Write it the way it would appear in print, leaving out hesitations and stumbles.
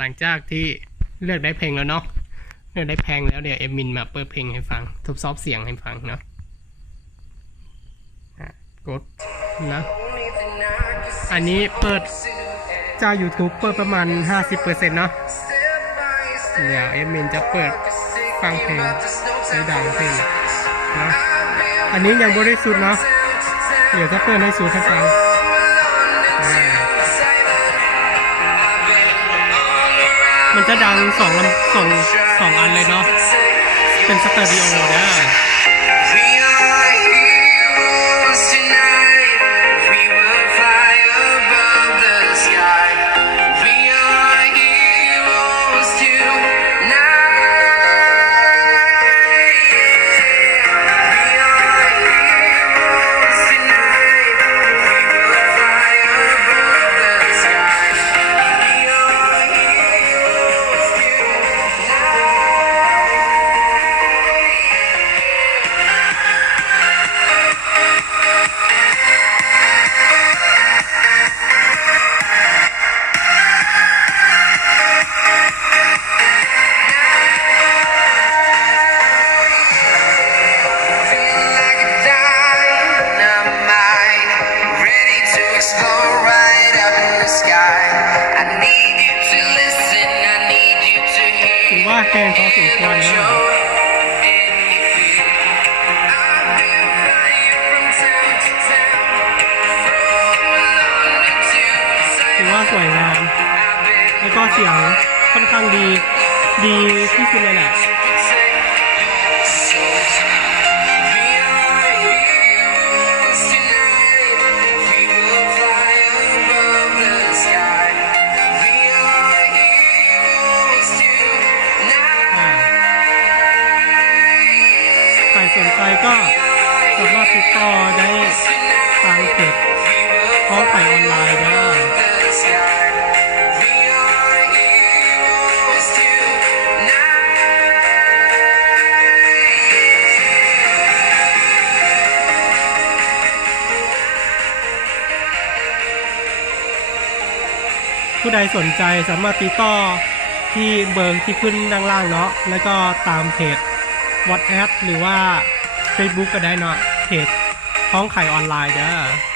หลังจากที่เลือกได้เพลงแล้วเนาะเลือกได้เพลงแล้วเดี๋ยวเอมินมาเปิดเพลงให้ฟังทดสอบเสียงให้ฟังเนาะกดนะอันนี้เปิดจาก YouTube เปิดประมาณ 50% เนาะเดี๋ยวเอมินจะเปิดฟังเพลงในดังเพลงนะอันนี้ยังบริสุทธิ์เนาะเดี๋ยวจะเปิดให้สูดให้ฟังมันจะดังสองอันเลยเนาะเป็นสเตอริโอนะว่าแกงพอสมควรนะถือว่าสวยงามแล้วก็เสียงค่อนข้างดีที่สุดเลยแหละสนใจก็สามารถติดต่อได้ทางเพจท้องไข่ออนไลน์ได้ผู้ใดสนใจสามารถติดต่อที่เบอร์ที่ขึ้นด้านล่างเนาะแล้วก็ตามเพจWhatsApp หรือว่า Facebook ก็ได้เนาะเพจท้องไข่ออนไลน์เด้อ